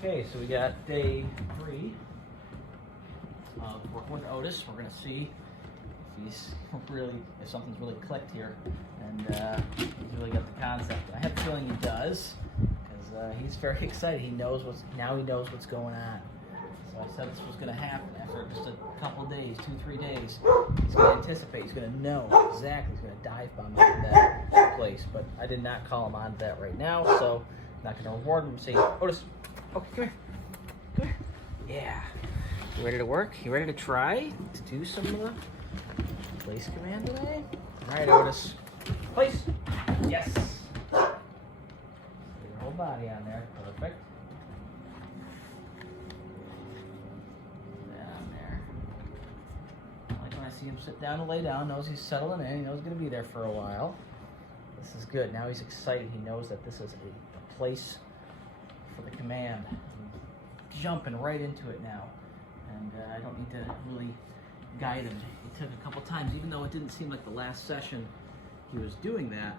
Okay, so we got day 3 of working with Otis. We're gonna see if something's really clicked here, and he's really got the concept. I have a feeling he does, because he's very excited. He knows what's going on. So I said this was gonna happen after just a couple days, 2-3 days. He's gonna anticipate. He's gonna know exactly. He's gonna dive bomb out of that place. But I did not call him on that right now, so I'm not gonna reward him. Say, Otis, okay, come here. Come here. Yeah. You ready to work? You ready to try to do some of the place command today? All right, Otis. Place. Yes. Put your whole body on there. Perfect. Down there. I like when I see him sit down and lay down. Knows he's settling in. He knows he's going to be there for a while. This is good. Now he's excited. He knows that this is a place for the command. I'm jumping right into it now. And I don't need to really guide him. It took a couple times, even though it didn't seem like the last session he was doing that.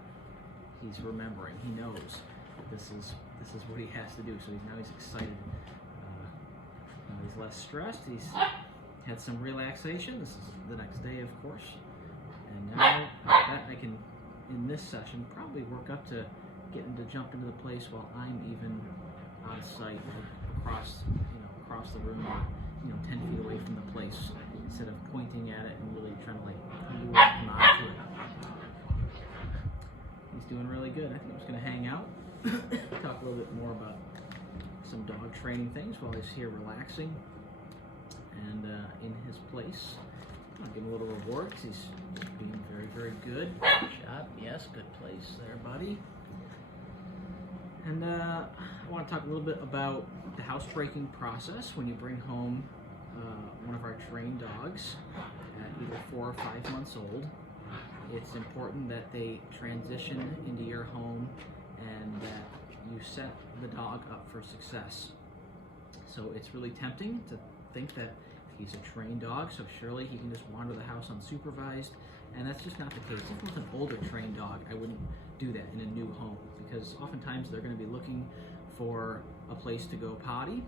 He's remembering. He knows that this is what he has to do. So now he's excited. Now he's less stressed. He's had some relaxation. This is the next day, of course. And now I can, in this session, probably work up to getting to jump into the place while I'm even out of sight, across the room, 10 feet away from the place, instead of pointing at it and really trying to lure him onto it. He's doing really good. I think I'm just going to hang out, talk a little bit more about some dog training things while he's here relaxing and in his place. I'll give him a little reward because he's being very, very good. Good job. Yes, good place there, buddy. And I want to talk a little bit about the housebreaking process when you bring home one of our trained dogs at either 4 or 5 months old. It's important that they transition into your home and that you set the dog up for success. So it's really tempting to think that he's a trained dog, so surely he can just wander the house unsupervised, and that's just not the case. Even with an older trained dog, I wouldn't do that in a new home, because oftentimes they're going to be looking for a place to go potty,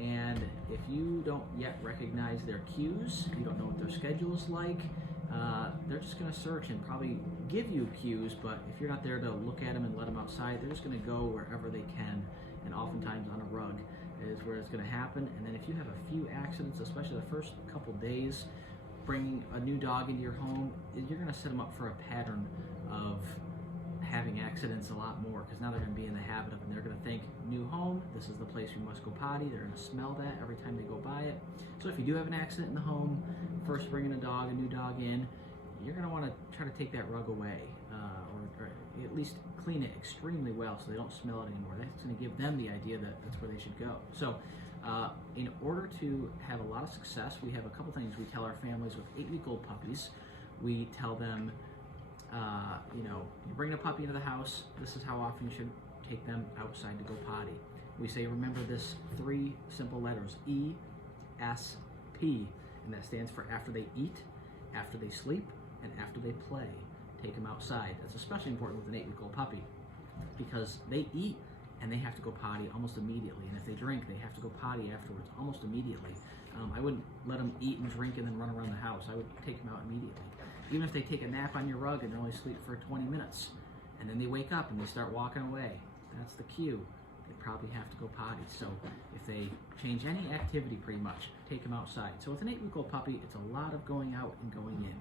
and if you don't yet recognize their cues, you don't know what their schedule is like, they're just going to search and probably give you cues, but if you're not there to look at them and let them outside, they're just going to go wherever they can, and oftentimes on a rug is where it's going to happen. And then if you have a few accidents, especially the first couple days, bringing a new dog into your home, you're going to set them up for a pattern of having accidents a lot more, because now they're going to be in the habit of it, and they're going to think, new home, this is the place we must go potty. They're going to smell that every time they go by it. So if you do have an accident in the home, first bringing a new dog in, you're going to want to try to take that rug away, or at least clean it extremely well so they don't smell it anymore. That's going to give them the idea that that's where they should go. So in order to have a lot of success, we have a couple things we tell our families with 8-week-old puppies. We tell them, you bring a puppy into the house, this is how often you should take them outside to go potty. We say, remember this 3 simple letters, E.S.P, and that stands for after they eat, after they sleep, and after they play. Take them outside. That's especially important with an 8-week-old puppy, because they eat and they have to go potty almost immediately, and if they drink, they have to go potty afterwards almost immediately. I wouldn't let them eat and drink and then run around the house. I would take them out immediately. Even if they take a nap on your rug and they only sleep for 20 minutes, and then they wake up and they start walking away, that's the cue. They probably have to go potty. So if they change any activity, pretty much, take them outside. So with an 8-week-old puppy, it's a lot of going out and going in.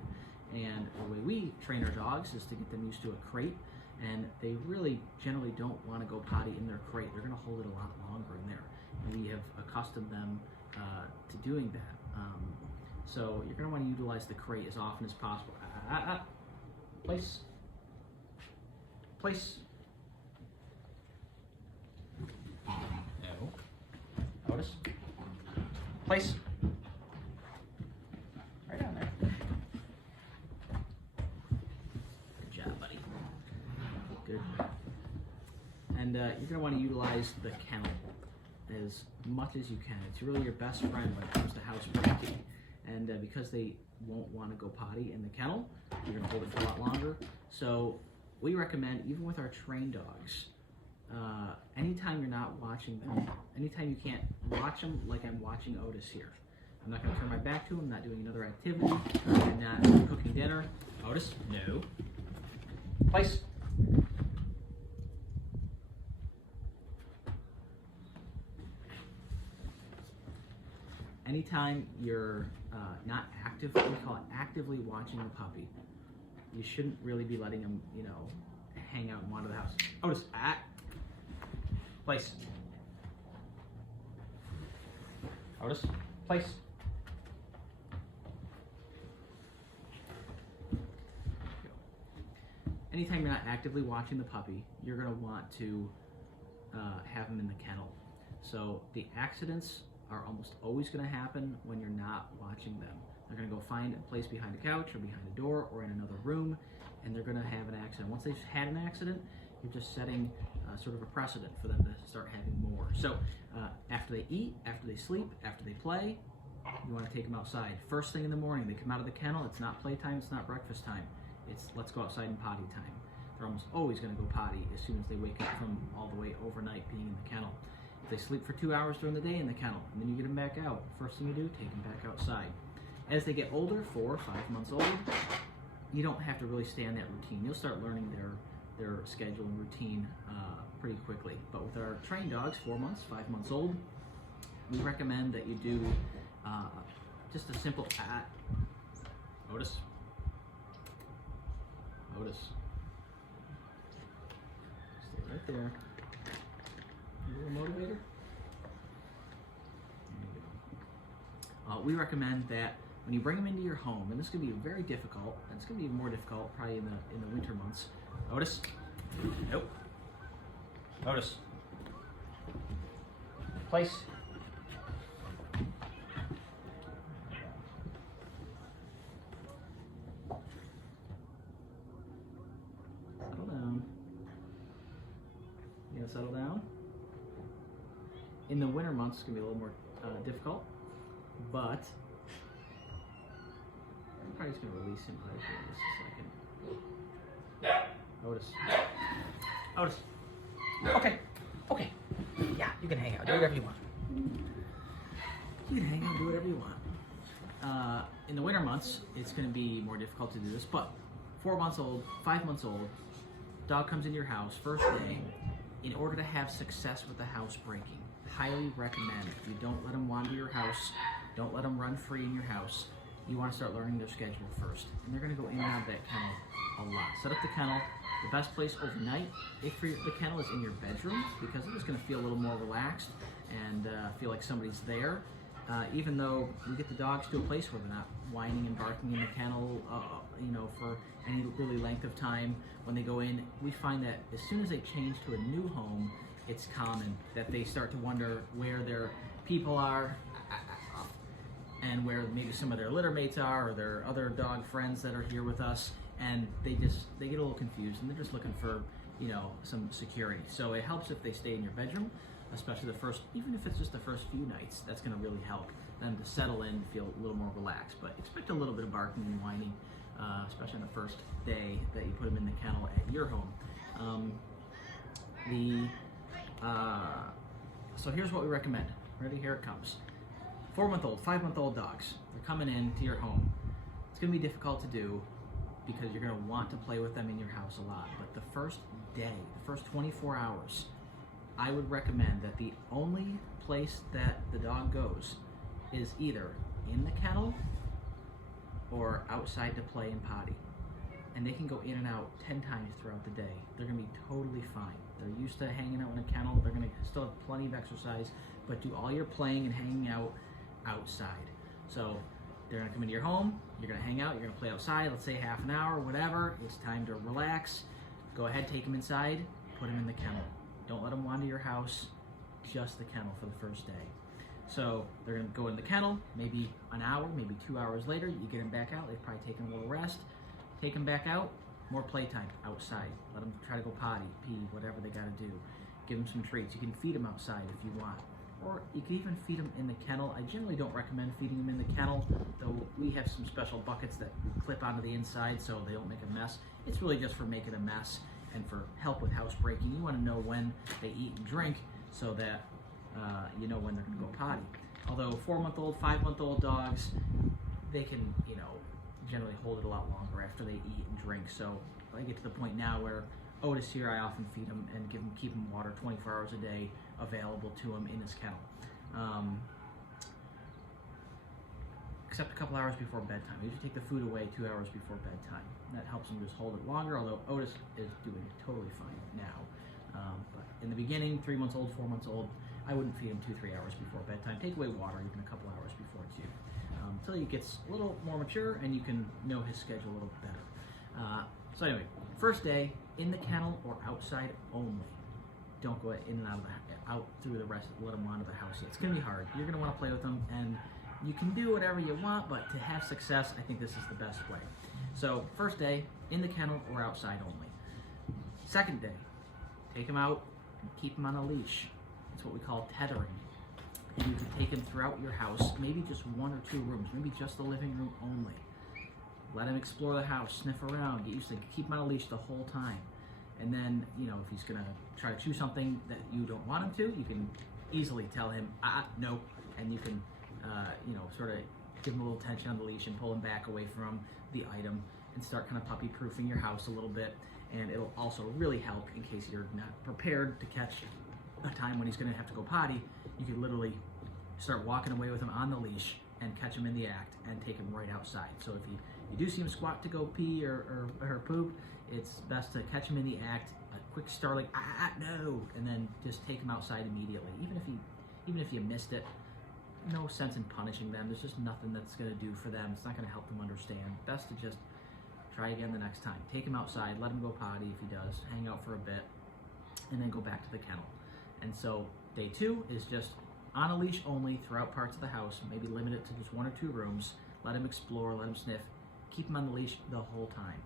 And the way we train our dogs is to get them used to a crate, and they really generally don't want to go potty in their crate. They're going to hold it a lot longer in there, and we have accustomed them to doing that. So you're going to want to utilize the crate as often as possible. Place. No. Otis. Place. Right down there. Good job, buddy. Good. And you're going to want to utilize the kennel as much as you can. It's really your best friend when it comes to housebreaking. And because they won't want to go potty in the kennel, you're going to hold it for a lot longer. So we recommend, even with our trained dogs, any anytime you're not watching them, anytime you can't watch them like I'm watching Otis here. I'm not going to turn my back to him, I'm not doing another activity, I'm not cooking dinner. Otis, no. Place. Anytime you're not active, we call it actively watching the puppy, you shouldn't really be letting him, you know, hang out and wander the house. Otis, place. Otis, place. Anytime you're not actively watching the puppy, you're going to want to have him in the kennel. So the accidents are almost always going to happen when you're not watching them. They're going to go find a place behind a couch or behind a door or in another room, and they're going to have an accident. Once they've had an accident, you're just setting sort of a precedent for them to start having more. So after they eat, after they sleep, after they play, you want to take them outside. First thing in the morning, they come out of the kennel. It's not playtime, it's not breakfast time. It's let's go outside and potty time. They're almost always going to go potty as soon as they wake up from all the way overnight being in the kennel. If they sleep for 2 hours during the day in the kennel, and then you get them back out, first thing you do, take them back outside. As they get older, 4 or 5 months old, you don't have to really stay on that routine. You'll start learning their schedule and routine pretty quickly. But with our trained dogs, 4 months, 5 months old, we recommend that you do just a simple Otis. Otis. Stay right there. A little motivator. There you go. We recommend that when you bring them into your home, and this can be very difficult, and it's going to be even more difficult probably in the winter months. Otis. Nope. Otis. Place. Settle down. You gonna settle down? In the winter months, it's gonna be a little more difficult, but I'm probably just gonna release him right here in just a second. Otis. Otis. Okay. Okay. Yeah, you can hang out. Do whatever you want. You can hang out and do whatever you want. In the winter months, it's going to be more difficult to do this, but 4 months old, 5 months old, dog comes in your house, first day. In order to have success with the housebreaking, highly recommend you don't let them wander your house, don't let them run free in your house. You want to start learning their schedule first. And they're going to go in and out of that kennel a lot. Set up the kennel. The best place overnight, if the kennel is in your bedroom, because it's just going to feel a little more relaxed and feel like somebody's there. Even though we get the dogs to a place where they're not whining and barking in the kennel, for any really length of time. When they go in, we find that as soon as they change to a new home, it's common that they start to wonder where their people are and where maybe some of their litter mates are or their other dog friends that are here with us, and they get a little confused and they're just looking for some security. So it helps if they stay in your bedroom, especially even if it's just the first few nights. That's going to really help them to settle in, feel a little more relaxed. But expect a little bit of barking and whining, especially on the first day that you put them in the kennel at your home. So here's what we recommend. Ready? Here it comes. 4-month-old, 5-month-old dogs. They're coming into your home. It's going to be difficult to do because you're going to want to play with them in your house a lot. But the first day, the first 24 hours, I would recommend that the only place that the dog goes is either in the kennel or outside to play and potty. And they can go in and out 10 times throughout the day. They're going to be totally fine. They're used to hanging out in a kennel. They're going to still have plenty of exercise, but do all your playing and hanging out outside. So they're going to come into your home, you're going to hang out, you're going to play outside, let's say half an hour, whatever. It's time to relax. Go ahead, take them inside, put them in the kennel. Don't let them wander your house, just the kennel for the first day. So they're going to go in the kennel, maybe an hour, maybe 2 hours later, you get them back out. They've probably taken a little rest. Take them back out, more playtime outside. Let them try to go potty, pee, whatever they got to do. Give them some treats. You can feed them outside if you want. Or you can even feed them in the kennel. I generally don't recommend feeding them in the kennel, though we have some special buckets that clip onto the inside so they don't make a mess. It's really just for making a mess and for help with housebreaking, you want to know when they eat and drink so that you know when they're going to go potty. Although 4-month-old, 5-month-old dogs, they can, generally hold it a lot longer after they eat and drink. So I get to the point now where Otis here, I often feed him and keep him water 24 hours a day available to him in his kennel. Except a couple hours before bedtime. I usually take the food away 2 hours before bedtime. That helps him just hold it longer, although Otis is doing totally fine now. But in the beginning, 3 months old, 4 months old, I wouldn't feed him 2-3 hours before bedtime. Take away water even a couple hours before too. Until he gets a little more mature and you can know his schedule a little better. So anyway, first day, in the kennel or outside only. Don't go in and out through the rest, let them onto the house. It's gonna be hard. You're gonna wanna play with them, and you can do whatever you want, but to have success, I think this is the best way. So first day, in the kennel or outside only. Second day, take him out and keep him on a leash. It's what we call tethering. And you can take him throughout your house, maybe just 1 or 2 rooms, maybe just the living room only. Let him explore the house, sniff around, get used to it, keep him on a leash the whole time. And then, if he's gonna try to chew something that you don't want him to, you can easily tell him, no, and you can, sort of give him a little tension on the leash and pull him back away from the item and start kind of puppy-proofing your house a little bit. And it'll also really help in case you're not prepared to catch a time when he's gonna have to go potty. You can literally start walking away with him on the leash and catch him in the act and take him right outside. So if you do see him squat to go pee or poop, it's best to catch him in the act, a quick startling, no, and then just take him outside immediately. Even if you missed it, no sense in punishing them. There's just nothing that's gonna do for them. It's not gonna help them understand. Best to just try again the next time. Take him outside, let him go potty if he does, hang out for a bit, and then go back to the kennel. And so day 2 is just on a leash only throughout parts of the house, maybe limit it to just 1 or 2 rooms, let him explore, let him sniff, keep him on the leash the whole time.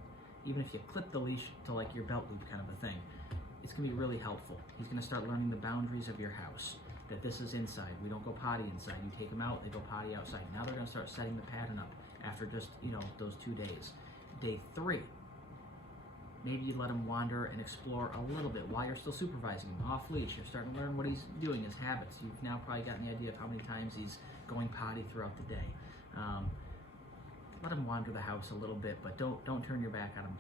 Even if you clip the leash to like your belt loop kind of a thing, it's gonna be really helpful. He's gonna start learning the boundaries of your house, that this is inside. We don't go potty inside. You take them out, they go potty outside. Now they're gonna start setting the pattern up after just, those 2 days. Day 3, maybe you let him wander and explore a little bit while you're still supervising him off leash. You're starting to learn what he's doing, his habits. You've now probably gotten the idea of how many times he's going potty throughout the day. Let him wander the house a little bit, but don't turn your back on him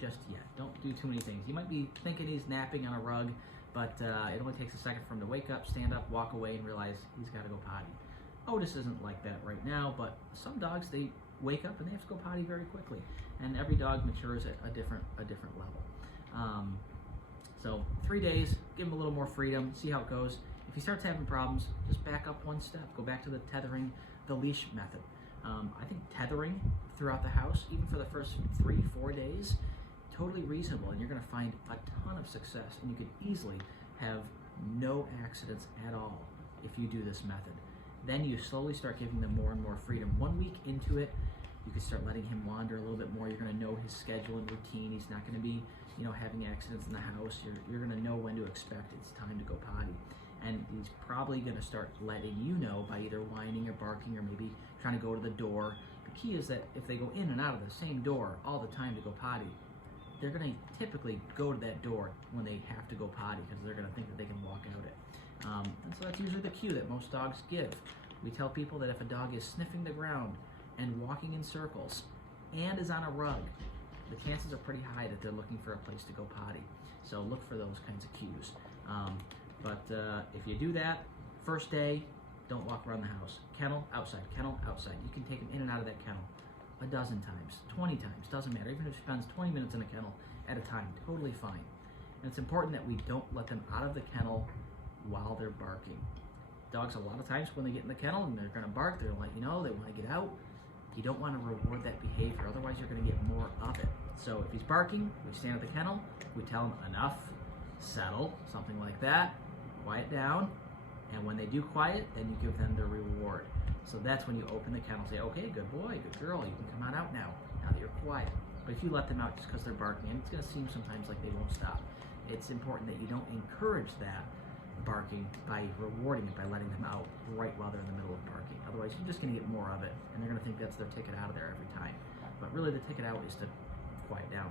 just yet. Don't do too many things. You might be thinking he's napping on a rug, but it only takes a second for him to wake up, stand up, walk away, and realize he's got to go potty. Otis isn't like that right now, but some dogs, they wake up and they have to go potty very quickly, and every dog matures at a different level. So 3 days, give him a little more freedom, see how it goes. If he starts having problems, just back up 1 step, go back to the tethering, the leash method. I think tethering throughout the house, even for the first 3-4 days, totally reasonable, and you're going to find a ton of success, and you could easily have no accidents at all if you do this method. Then you slowly start giving them more and more freedom. 1 week into it, you can start letting him wander a little bit more. You're going to know his schedule and routine. He's not going to be, having accidents in the house. You're going to know when to expect it's time to go potty. And he's probably going to start letting you know by either whining or barking or maybe trying to go to the door. The key is that if they go in and out of the same door all the time to go potty, they're going to typically go to that door when they have to go potty because they're going to think that they can walk out it. And so that's usually the cue that most dogs give. We tell people that if a dog is sniffing the ground and walking in circles and is on a rug, the chances are pretty high that they're looking for a place to go potty. So look for those kinds of cues. But if you do that, first day, don't walk around the house. Kennel, outside, kennel, outside. You can take them in and out of that kennel a dozen times, 20 times, doesn't matter. Even if he spends 20 minutes in a kennel at a time, totally fine. And it's important that we don't let them out of the kennel while they're barking. Dogs, a lot of times when they get in the kennel and they're gonna bark, they're gonna let you know, they wanna get out. You don't wanna reward that behavior, otherwise you're gonna get more of it. So if he's barking, we stand at the kennel, we tell him enough, settle, something like that, quiet down, and when they do quiet, then you give them their reward. So that's when you open the kennel, say, okay, good boy, good girl, you can come on out now that you're quiet. But if you let them out just because they're barking, and it's gonna seem sometimes like they won't stop, it's important that you don't encourage that barking by rewarding it, by letting them out right while they're in the middle of barking. Otherwise, you're just gonna get more of it, and they're gonna think that's their ticket out of there every time. But really the ticket out is to quiet down.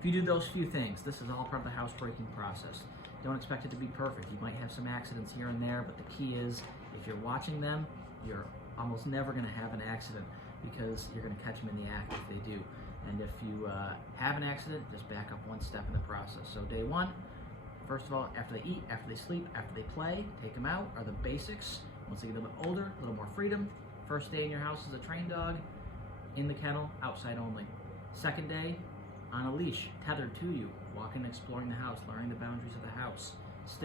If you do those few things, this is all part of the housebreaking process. Don't expect it to be perfect. You might have some accidents here and there, but the key is if you're watching them, you're almost never going to have an accident because you're going to catch them in the act if they do. And if you have an accident, just back up one step in the process. So day one, first of all, after they eat, after they sleep, after they play, take them out are the basics. Once they get a little bit older, a little more freedom. First day in your house as a trained dog, in the kennel, outside only. Second day, on a leash, tethered to you, walking, exploring the house, learning the boundaries of the house.